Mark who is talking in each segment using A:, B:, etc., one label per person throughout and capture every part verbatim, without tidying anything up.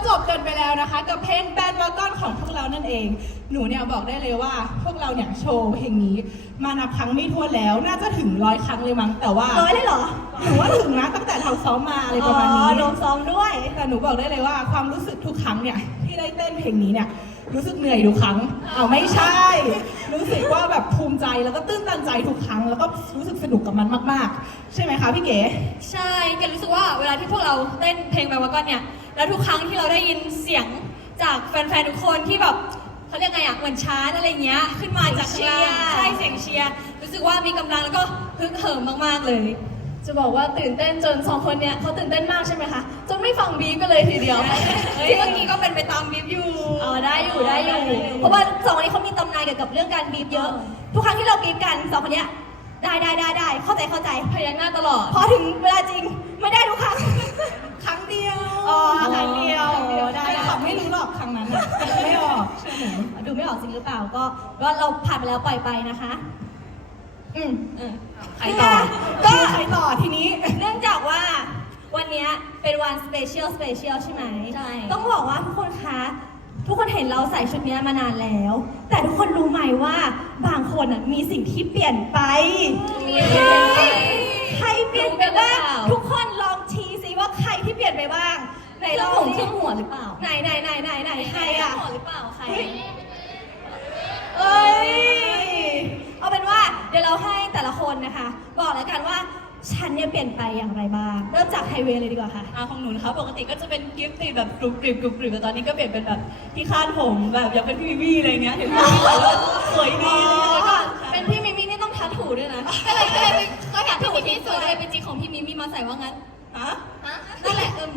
A: จบกันไปแล้วนะคะกับเพลงแบนวากอนของพวกเรานั่นเองหนูเนี่ยบอกได้เลยว่าพวกเราเนี่ยโชว์เพลงนี้มานับครั้งไม่ถ้วนแล้วน่าจะถึงร้อยครั้งเลยมั้งแต่ว่า
B: ร้อยเลยเหรอ
A: หนูว่าถึงนะตั้งแต่เราซ้อมมาอะไรประมาณนี้
B: โดนซ้อมด้วย
A: แต่หนูบอกได้เลยว่าความรู้สึกทุกครั้งเนี่ยที่ได้เต้นเพลงนี้เนี่ยรู้สึกเหนื่อยทุกครั้งเอาไม่ใช่รู้สึกว่าแบบภูมิใจแล้วก็ตื้นตันใจทุกครั้งแล้วก็รู้สึกสนุกกับมันมากๆใช่ไหมคะพี่เก๋
C: ใช่เก๋รู้สึกว่าเวลาที่พวกเราเต้นเพลงแบนวากอนเนี่ยแล้วทุกครั้งที่เราได้ยินเสียงจากแฟนๆทุกคนที่แบบเขาเรียกไงอะเหมือนชาร์ตอะไรเงี้ยขึ้นมาจากเชียร์ใช่เสียงเชียร์รู้สึกว่ามีกำลังแล้วก็ฮึกเหิมมากๆเลย
D: จะบอกว่าตื่นเต้นจนสองคนเนี่ยเขาตื่นเต้นมากใช่ไหมคะจนไม่ฟังบีบกันเลยทีเดียว
C: ที่เมื่อกี้ก็เป็นไปตามบีบอยู่
B: อ๋อได้อยู่ได้อยู่เพราะว่าสองคนนี้เขามีตำนานเกี่ยวกับเรื่องการบีบเยอะทุกครั้งที่เราบีบกันสองคนเนี้ยได้ได้ได้ได้เข้าใจเข้าใจ
D: พยักหน้าตลอด
B: พอถึงเวลาจริงไม่ได้ทุกครั้ง
A: ครั้งเดียว
B: อ๋อครั้งเดียว
A: ได้ขำไม่รู้หรอกครั้งนั้นไม่ออกเชื่อหนู
B: ดูไม่ออกจริงหรือเปล่าก็ก็เราผ่านไปแล้วปล่อยไปนะคะอืม
A: ใครต่อก็ใครต่อทีนี้
B: เนื่องจากว่าวันนี้เป็นวันสเปเชียลสเปเชียลใช่ไหม
C: ใช่
B: ต้องบอกว่าทุกคนคะทุกคนเห็นเราใส่ชุดนี้มานานแล้ว แต่ทุกคนรู้ไหมว่าบางคนอ่ะมีสิ่งที่เปลี่ยนไป
C: มีอะไร
B: ใครเปลี่ยนไปบ้างทุกคนลองชี้สิว่าใครที่เปลี่ยนไปบ้างไหนลอง
C: เครื่องหัวหรือเปล่า
B: ไหนไหนไหนไหนไหนใครอ่ะ
C: หัวหรือเปล่าใคร
B: เอ้ยเอาเป็นว่าเดี๋ยวเราให้แต่ละคนนะคะบอกแล้วกันว่าฉันเนี่ยเปลี่ยนไปอย่างไรบ้างเริ่มจากไฮเวย์เลยดีกว่าค่ะ
D: อ่าของหนูนะคะปกติก็จะเป็นกิฟต์ติดแบบกรุบกริบกรุบกริบแต่ตอนนี้ก็เปลี่ยนเป็นแบบที่คาดผมแบบอยากเป็นพี่มิมี่อะไรเงี้ยเห็นพี่มิมี่ใส่แล้วสวยดี
C: เป็นพี่มิมี่นี่ต้องทัดถูด้วยนะก็เลยก็เลยก็อยากพี่มิมี่สวยเลยเป็นจีของพี่มิมี่มาใส่ว่างั้น
D: ฮะ
C: นั่นแหละอืม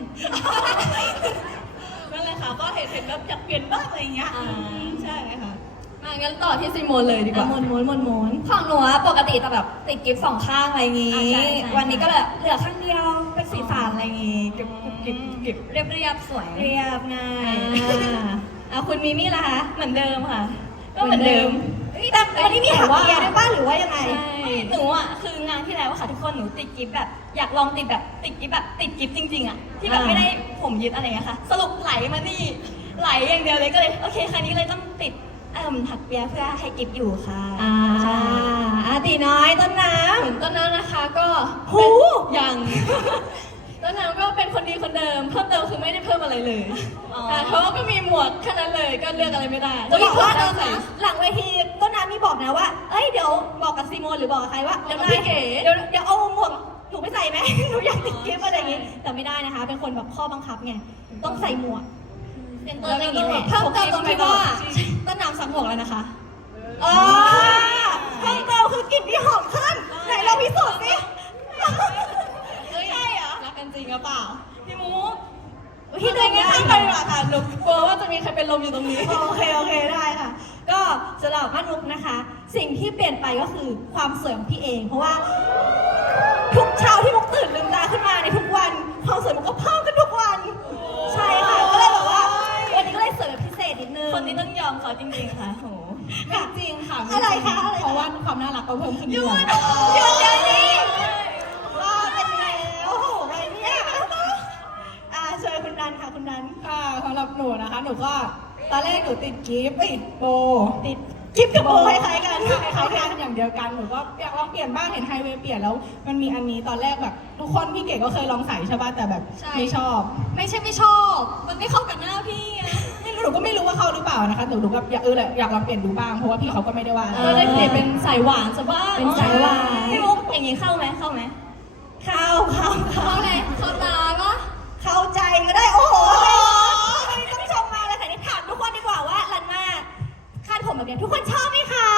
D: นั่นแหละค่ะก็เห็นเห็นแบบอยากเปลี่ยนบ้างอะไรเงี้ยใช่ค่ะ
C: มางั้นต่อที่ซิโมนเลยดีกว่า
B: มนม้วนมนม้วน
C: ของหนูปกติจะแบบติดกิฟต์สองข้างอะไรงี้วันนี้ก็เลยเหลือข้างเดียวเป็นสีสันอะไรงี้กิฟต์กิฟต์กิฟต์เรียบเรียบสวย
B: เรียบง่ายอ่ะคุณมิมี่ล่ะคะ
C: เหมือนเดิมค่ะก็เหมือนเดิม
B: แต่วันนี้มีหักเกียร์ด้วยป่ะหรือว่ายังไง
C: หนูอ่ะคืองานที่แล้วค่ะทุกคนหนูติดกิฟต์แบบอยากลองติดแบบติดกิฟต์แบบติดกิฟต์จริงๆอ่ะที่แบบไม่ได้ผมยึดอะไรเงี้ยค่ะสรุปไหลมานี่ไหลอย่างเดียวเลยก็เลยโอเคครั้งนี้เลยต้องติดเอิ่มถักเปียเพื่อให้กิฟต์อยู่ค่ะ
B: อ่าอาตีน้อยต้นน้
C: ำต้นน้ำนะคะก็
B: หู
C: ยังต้นน้ำก็เป็นคนดีคนเดิมเพิ่มเติมคือไม่ได้เพิ่มอะไรเลยเพราะว่าก็มีหมวกแค่นั้นเลยก็เลือกอะไรไม่ได้
B: จะบอกว่าหลังเวทีต้นน้ำมีบอกนะว่าเอ้ยเดี๋ยวบอกกับซีโมนหรือบอกกับใครว่าเดี๋ยว
C: พี่เก๋
B: เดี๋ยวเดี๋ยวเอาหมวกหนูไม่ใส่ไหมหนูอยากติดกิฟต์อะไรอย่างงี้แต่ไม่ได้นะคะเป็นคนแบบข้อบังคับไงต้องใส่หมวก
C: เป็นตัวอย่างนี้แหละเพิ่มเติมตรงที่ว่าต้นน้ำสังหมวกแล้วนะคะ
B: อ๋อเพิ่มเติมคือกลิ่นที่หอมขึ้นไหนเราพิสูจน์สิ
C: ใช่เหรอรักกันจริงหรือเปล่า
D: พี่มู
B: พี่เดินไม่ข้ามไปหรอก
D: ค่ะหนูกลัวว่าจะมีใครเป็นลมอยู่ตรงนี้
B: โอเคโอเคได้ค่ะก็สำหรับม่านมุกนะคะ สิ่งที่เปลี่ยนไปก็คือความสวยของพี่เองเพราะว่าทุกเช้าที่มุกตื่นลืมตาขึ้นมาในทุกวันความสวยมุกก็เพิ่มขึ้นทุกวันใช่ค่ะก็เลยแบบว่าวันนี้ก็เลยสวยแบบพิเศษนิดนึง
D: คนนี้ต้องยอมเขาจริงๆค่ะโห
A: ไม่จริงค่ะ
B: อะไรคะอะไร
A: เพราะว่าความน่ารักก็เพิ่มขึ้น
B: ด้วยหยุดเดี๋ยวนี้ว่าเป็นไงโอ้โหอะไรเนี่ยอ่าเชิญคุณนันค่ะคุณนัน
A: ค่ะสำหรับหนูนะคะหนูก็ตอนแรกหนูติดกิฟต์ติดโบ
B: ติดกิฟต์กับโบคล้ายๆกัน
A: คล้ายๆกันอย่างเดียวกันหนูก็อยากลองเปลี่ยนบ้างเห็นไฮเวย์เปลี่ยนแล้วมันมีอันนี้ตอนแรกแบบทุกคนพี่เก๋ก็เคยลองใส่ใช่ป่ะแต่แบบไม่ชอบ
C: ไม่ใช่ไม่ชอบมันไม่เข้ากับหน้าพี่
A: ไม่รู้หนูก็ไม่รู้ว่าเข้าหรือเปล่านะคะแต่หนูก็อยากเออแหละอยากลองเปลี่ยนดูบ้างเพราะว่าพี่เขาก็ไม่ได้ว่า
C: ก็เลยเปลี่ยนเป็นสายหวานซะบ้าง
B: เป็นสายหวาน
C: พี่มุกอย่างนี้เข้าไหมเข้าไหม
B: เข้าเข้า
C: เข้าอะไรเข้าตาปะ
B: เข้าใจก็ได้โอ้โหต้องชมมาเลยแต่นี่ถามทุกคนดีกว่าว่าลันมาคาดผมแบบนี้ทุกคนชอบไหมคะ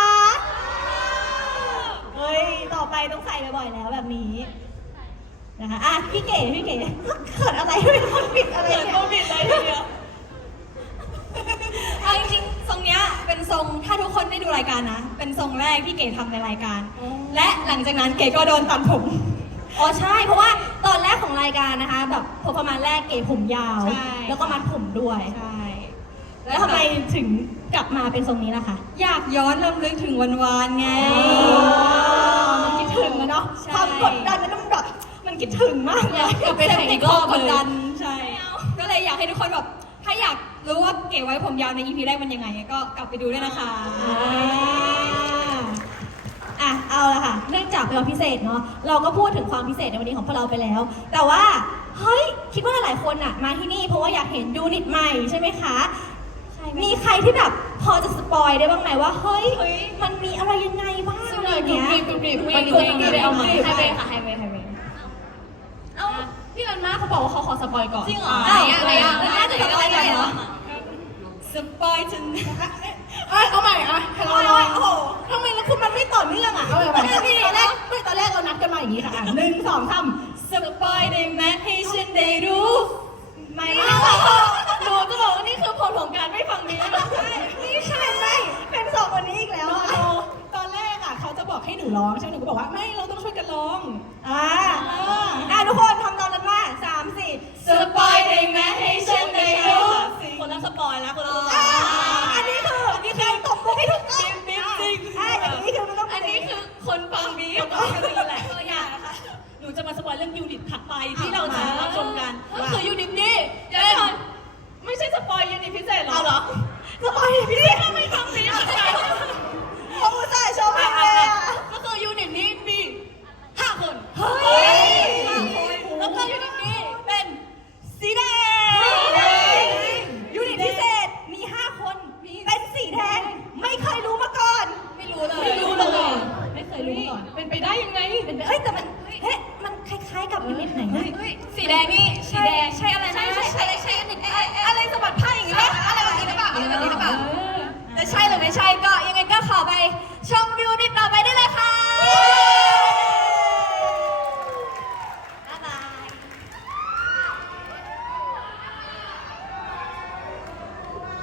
B: เฮ้ยต่อไปต้องใส่บ่อยๆแล้วแบบนี้นะคะอ่ะพี่เก๋พี่เก๋เขินอะไรไม่คนปิดอะไร
D: เขินโควิดเลยทีเดียว
C: เอาจริงๆทรงเนี้ยเป็นทรงถ้าทุกคนได้ดูรายการนะเป็นทรงแรกที่เก๋ทำในรายการและหลังจากนั้นเก๋ก็โดนตัดผม
B: อ๋อใช่เพราะว่าตอนแรกของรายการนะคะแบบพอประมาณแรกเก๋ผมยาวแล้วก็มัดผมด้วย
C: ใช่
B: แล้วทำไมถึงกลับมาเป็นทรงนี้ล่ะคะ
C: อยากย้อนรำลึกถึงวันวานไง
B: มันคิดถึงอะเนาะความกดดันมันแบบมันคิดถึงมากเลย
C: อยากไปทำอีกรอบกดดันใช่ก็เลยอยากให้ทุกคนแบบถ้าอยากรู้ว่าเก๋ไว้ผมยาวใน อี พี แรกมันยังไง ก็กลับไปดูด้วยนะคะ
B: อ่าอ่ะเอาละค่ะ เนื่องจากเป็นวันพิเศษเนาะเราก็พูดถึงความพิเศษในวันนี้ของพวกเราไปแล้ว แต่ว่าเฮ้ยคิดว่าหลายๆคนอ่ะมาที่นี่เพราะว่าอยากเห็นยูนิตใหม่ใช่ไหมคะมีใครที่แบบพอจะสปอยได้บ้างไหมว่าเฮ้ยมันมีอะไรยังไงบ้างอะไรเงี้ย
D: กรุบกริบกรุบกริบ
C: มันกรุบกริบเอามา
D: ไฮเวย์ค่ะไฮเวย์ไฮเวย์
C: เอ้าพี่รันมาเขาบอกว่าเขาขอสปอยก่อน
D: จริงเหรอ
C: อ้าวอะไรอ่ะ
B: แล้
C: แล้ว ว
B: น่า
C: น่า
B: จะ
C: จะ
B: สปอยได้เหรอ
C: สปอยจน
A: เอ้ยเอาใหม่อะเอาใหม่โอ้โหทำไมแล้วคุณมันไม่ต่อเนื่องอะเอาใหม่เอาใหม่ตอนแรกไม่ตอนแรกเรานัดกันมาอย่างนี้ค่ะอ่ะหนึ่งสองสาม
C: สปอยได้ไหมให้ฉันได้รู้
B: ไม่
C: ห
B: ไม่
C: นูจะบอกว่านี่คือผลของการไม่ฟังนี้
B: นี่ใช่ไหมเป็นสองคนนี้อีกแล้ว
A: โน
B: อะ
A: โนตอนแรกอะเขาจะบอกให้หนูร้องใช่ไหมหนูก็บอกว่าไม่เราต้องช่วยกันร้อง
B: อ่าอ่าทุกคนทำตามนั้นว่าสามสี่
C: สปอยได้ไหมให้ฉันได้รู้
D: คนละสปอยแล้วคนละสป
B: อ่า
D: อย
B: อันนี้คืออันนี้คือตบมือให้ถูกต้อง
C: ปิ๊บปิ๊บปิ๊บ
B: อ่าอย่างนี้คือมันต้อง
C: อันนี้คือคนฟังบี
D: ก็คือแหละตัวอย่างนะคะ หนูจะมาสปอยเรื่องยูนิตถัดไปที่เราจะรับชมกัน